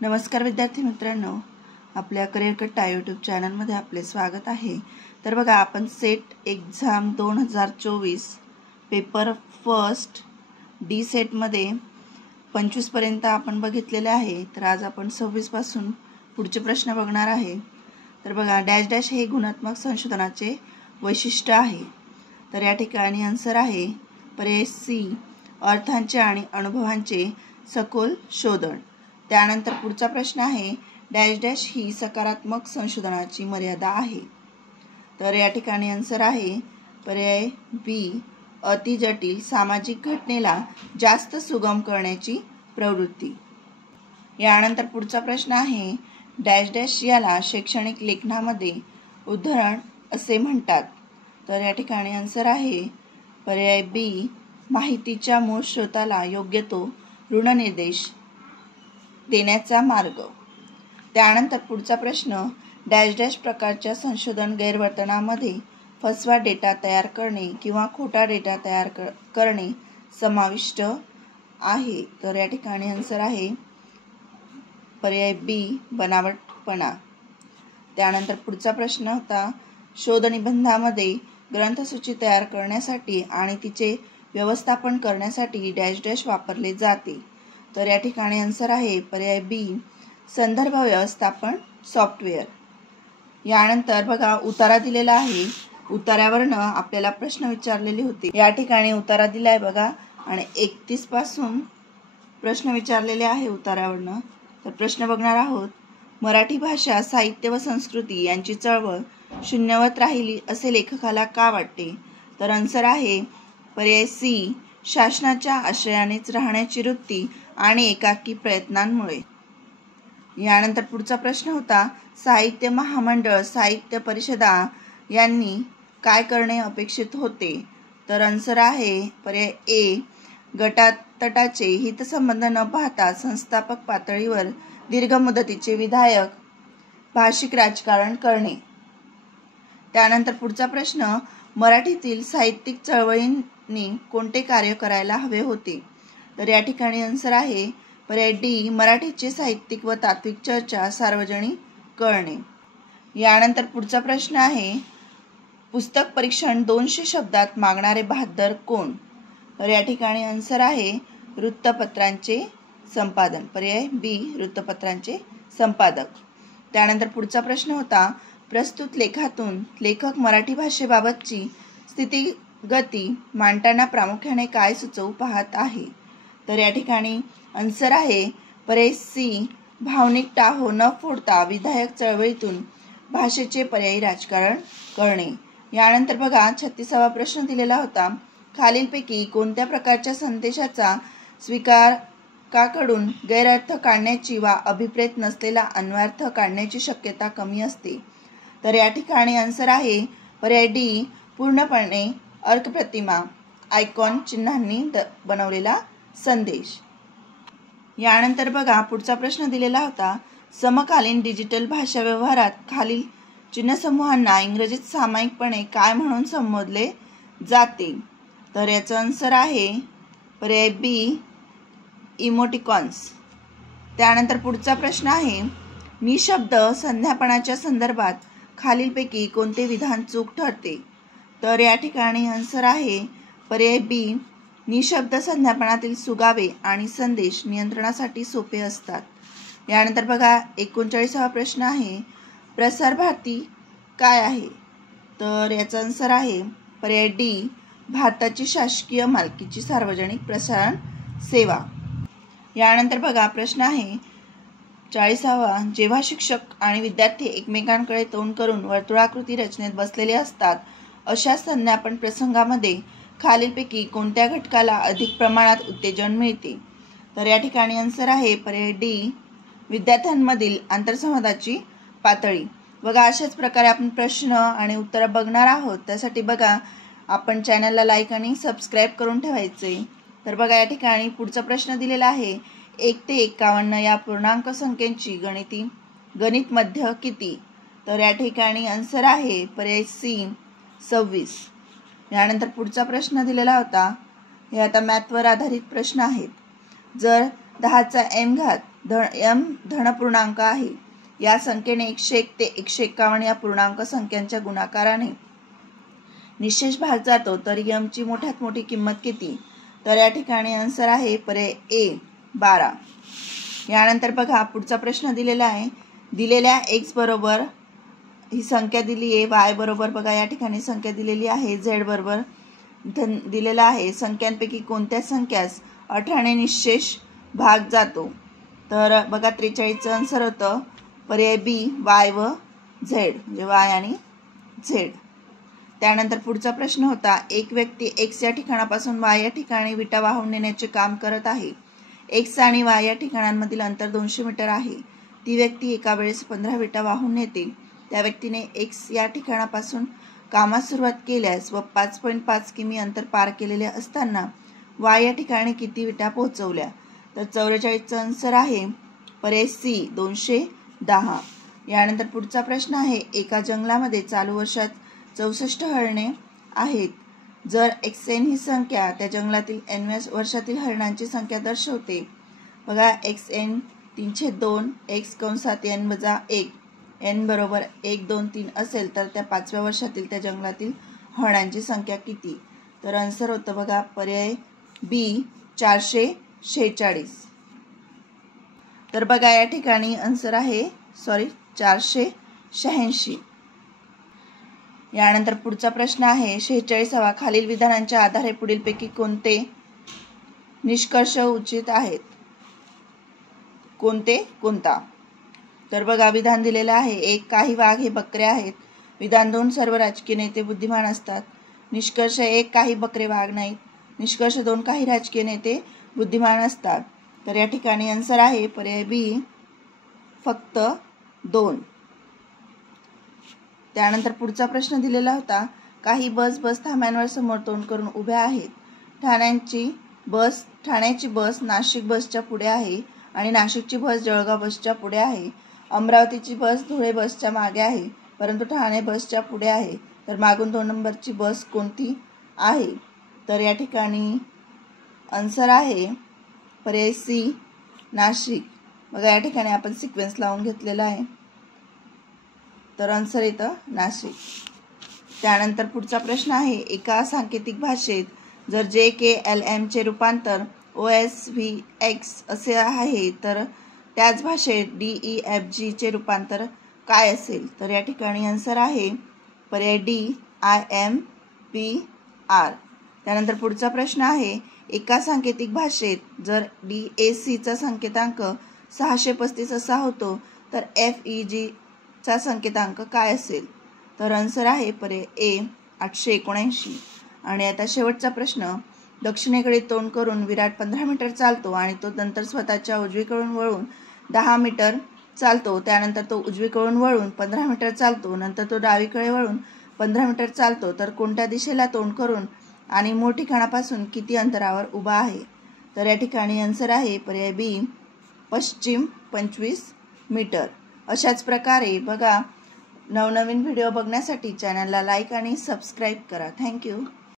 नमस्कार विद्यार्थी मित्रांनो, आपल्या करिअर कट्टा यूट्यूब चॅनलमध्ये आपले स्वागत आहे। तर बघा, आपण set exam 2024 paper first D सेटमध्ये 25 पर्यंत आपण बघितलेले आहे। तर आज आपण 26 पासून पुढचे प्रश्न बघणार आहे। तर बघा, डॅश डॅश हे गुणात्मक संशोधनाचे वैशिष्ट्य आहे। तर या ठिकाणी आन्सर आहे पर्याय सी, अर्थांचे आणि अनुभवांचे सखोल शोधन। त्यानंतर पुढचा प्रश्न आहे डॅश डॅश ही सकारात्मक संशोधनाची मर्यादा आहे। तर या ठिकाणी आन्सर आहे पर्याय बी, अति जटिल सामाजिक घटनेला जास्त सुगम करण्याची प्रवृत्ती। यानंतर पुढचा प्रश्न आहे डॅश डॅश याला शैक्षणिक लेखनामध्ये उद्धरण असे म्हणतात। तर या ठिकाणी आन्सर आहे पर्याय बी, माहितीच्या मूळ स्रोताला योग्य तो ऋणनिर्देश देण्याचा मार्ग। त्यानंतर पुढचा प्रश्न डॅश डॅश प्रकारच्या संशोधन गैरवर्तनामध्ये फसवा डेटा तयार करणे किंवा खोटा डेटा तयार करणे समाविष्ट आहे। तर या ठिकाणी आन्सर आहे पर्याय बी, बनावटपणा। त्यानंतर पुढचा प्रश्न होता शोध निबंधामध्ये ग्रंथसूची तयार करण्यासाठी आणि तिचे व्यवस्थापन करण्यासाठी डॅश डॅश वापरले जाते। तर या ठिकाणी आन्सर आहे पर्याय बी, संदर्भ व्यवस्थापन सॉफ्टवेअर। यानंतर बघा, उतारा दिलेला आहे। उतार्यावरनं आपल्याला प्रश्न विचारलेले होते। या ठिकाणी उतारा दिलाय बघा, आणि 31 पासून प्रश्न विचारलेले आहे उतार्यावरनं। तर प्रश्न बघणार आहोत, मराठी भाषा साहित्य व संस्कृती यांची चळवळ शून्यवत राहिली असे लेखकाला का वाटते? तर आन्सर आहे पर्याय सी, शासनाच्या आश्रयानेच राहण्याची वृत्ती आणि एकाकी प्रयत्नांमुळे। यानंतर पुढचा प्रश्न होता साहित्य महामंडळ साहित्य परिषदा यांनी काय करणे अपेक्षित होते? तर आन्सर आहे पर्याय ए, गटातटाचे हितसंबंध न पाहता संस्थापक पातळीवर दीर्घ मुदतीचे विधायक भाषिक राजकारण करणे। त्यानंतर पुढचा प्रश्न मराठीतील साहित्यिक चळवळींनी कोणते कार्य करायला हवे होते? तर या ठिकाणी आन्सर आहे पर्याय डी, मराठीचे साहित्यिक व तात्विक चर्चा सार्वजनिक करणे। यानंतर पुढचा प्रश्न आहे पुस्तक परीक्षण 200 शब्दात मागणारे बहाद्दर कोण? तर या ठिकाणी आन्सर आहे वृत्तपत्रांचे संपादन, पर्याय बी, वृत्तपत्रांचे संपादक। त्यानंतर पुढचा प्रश्न होता प्रस्तुत लेखातून लेखक मराठी भाषेबाबतची स्थितीगती मांडताना प्रामुख्याने काय सुचवू पाहत आहे? तर या ठिकाणी आन्सर आहे पर्याय सी, भावनिक टाहो न फोडता विधायक चळवळीतून भाषेचे पर्यायी राजकारण करणे। यानंतर बघा, 36वा प्रश्न दिलेला होता खालीलपैकी कोणत्या प्रकारच्या संदेशाचा स्वीकारकाकडून गैरअर्थ काढण्याची वा अभिप्रेत नसलेला अन्वयार्थ काढण्याची शक्यता कमी असते? तर या ठिकाणी आन्सर आहे पर्याय डी, पूर्णपणे अर्कप्रतिमा आयकॉन चिन्हांनी बनवलेला संदेश। यानंतर बघा, पुढचा प्रश्न दिलेला होता समकालीन डिजिटल भाषा व्यवहारात खालील चिन्हसमूहांना इंग्रजीत सामायिकपणे काय म्हणून संबोधले जाते? तर याचा आन्सर आहे पर्याय बी, इमोटिकॉन्स। त्यानंतर पुढचा प्रश्न आहे निशब्द संज्ञापनाच्या संदर्भात खालीलपैकी कोणते विधान चूक ठरते? तर या ठिकाणी आन्सर आहे पर्याय बी, निशब्द संज्ञापनातील सुगावे आणि संदेश नियंत्रणासाठी सोपे असतात। यानंतर बघा, 39वा प्रश्न आहे प्रसार भारती काय आहे? तर याचा आन्सर आहे पर्याय डी, भारताची शासकीय मालकीची सार्वजनिक प्रसारण सेवा। यानंतर बघा, प्रश्न आहे 40वा जेव्हा शिक्षक आणि विद्यार्थी एकमेकांकडे तोंड करून वर्तुळाकृती रचनेत बसलेले असतात अशा संज्ञापन प्रसंगामध्ये खालीलपैकी कोणत्या घटकाला अधिक प्रमाणात उत्तेजन मिळते? तर या ठिकाणी आन्सर आहे पर्याय डी, विद्यार्थ्यांमधील आंतरसंवादाची पातळी। बघा, अशाच प्रकारे आपण प्रश्न आणि उत्तर बघणार आहोत। त्यासाठी बघा, आपण चॅनलला लाईक आणि सबस्क्राईब करून ठेवायचे। तर बघा, या ठिकाणी पुढचा प्रश्न दिलेला आहे 1 ते 51 या पूर्णांक संख्येची गणित मध्य किती? तर या ठिकाणी आन्सर आहे पर्याय सी, 26। यानंतर पुढचा प्रश्न दिलेला होता, हे आता मॅथवर आधारित प्रश्न आहेत। जर 10चा m घात m धनपूर्णांक आहे. या संख्येने 101 ते 151 या पूर्णांक संख्यांच्या गुणाकाराने निशेष भाग जातो तर m ची मोठ्यात मोठी किंमत किती? तर या ठिकाणी आन्सर आहे पर्याय ए 12. यानंतर बघा पुढचा प्रश्न दिलेला आहे. दिलेल्या x बरोबर ही संख्या दिली आहे, y बरोबर बघा या ठिकाणी संख्या दिलेली आहे, z बरोबर दिलेला आहे. संख्यांपैकी कोणत्या संख्यास 18 ने निशेष भाग जातो? तर बघा 43चं आन्सर होतं पर्याय बी y व z, म्हणजे y आणि z. त्यानंतर पुढचा प्रश्न होता. एक व्यक्ती x या ठिकाणापासून y या ठिकाणी विटा वाहून नेण्याचे काम करत आहे. x आणि y या ठिकाणांमधील अंतर 200 मीटर आहे. ती व्यक्ती एका वेळेस 15 विटा वाहून नेते. त्या व्यक्तीने x या ठिकाणापासून कामास सुरुवात केल्यास व 5.5 किमी अंतर पार केलेले असताना y या ठिकाणी किती विटा पोहोचवल्या? तर 44चं आन्सर आहे पर्याय सी 210. यानंतर पुढचा प्रश्न आहे. एका जंगलामध्ये चालू वर्षात 64 हरणे आहेत. जर xn ही संख्या त्या जंगलातील n वर्षातील हरणांची संख्या दर्शवते. बघा xn 3/2 x कंसात n वजा 1 n बरोबर 1 2 3 असेल तर त्या 5व्या वर्षातील त्या जंगलातील हरणांची संख्या किती? तर आन्सर होतं बघा पर्याय बी 446. तर बघा या ठिकाणी आन्सर आहे 486. यानंतर पुढचा प्रश्न आहे. 46वा खालील विधानांच्या आधारे पुढीलपैकी कोणते निष्कर्ष उचित आहेत? कोणता? तर बघा विधान दिलेलं आहे. 1 काही वाघ हे बकरे आहेत. विधान 2 सर्व राजकीय नेते बुद्धिमान असतात. निष्कर्ष 1 काही बकरे वाघ नाहीत. निष्कर्ष 2 काही राजकीय नेते बुद्धिमान असतात. तर या ठिकाणी आन्सर आहे पर्याय बी फक्त 2. त्यानंतर पुढचा प्रश्न दिलेला होता. काही बस थांब्यांवर समोर तोंड करून उभ्या आहेत. ठाण्याची बस नाशिक बसच्या पुढे आहे आणि नाशिकची बस जळगाव बसच्या पुढे आहे. अमरावतीची बस धुळे बसच्या मागे आहे, परंतु ठाणे बसच्या पुढे आहे. तर मागून 2 नंबरची बस कोणती आहे? तर या ठिकाणी आन्सर आहे पर्याय सी नाशिक. बघा या ठिकाणी आपण सिक्वेन्स लावून घेतलेला आहे. तर आन्सर येतं नाशिक. त्यानंतर पुढचा प्रश्न आहे. एका सांकेतिक भाषेत जर JKLM चे रूपांतर OSVX असे आहे तर त्याच भाषेत DEFG चे रूपांतर काय असेल? तर या ठिकाणी आन्सर आहे पर्याय डी IMPR. त्यानंतर पुढचा प्रश्न आहे. एका सांकेतिक भाषेत जर DAC चा संकेतांक 635 असा होतो तर FEG चा संकेतांक काय असेल? तर आन्सर आहे पर्याय ए 879. आणि आता शेवटचा प्रश्न. दक्षिणेकडे तोंड करून विराट 15 मीटर चालतो आणि तो नंतर स्वतःच्या उजवीकडून वळून 10 मीटर चालतो. त्यानंतर तो उजवीकडून वळून 15 मीटर चालतो. नंतर तो डावीकडे वळून 15 मीटर चालतो. तर कोणत्या दिशेला तोंड करून आणि मूळ ठिकाणापासून किती अंतरावर उभा आहे? तर या ठिकाणी आन्सर आहे पर्याय बी पश्चिम 25 मीटर. अशाच प्रकारे बघा नवनवीन व्हिडिओ बघण्यासाठी चॅनलला लाईक आणि सबस्क्राईब करा. थँक्यू.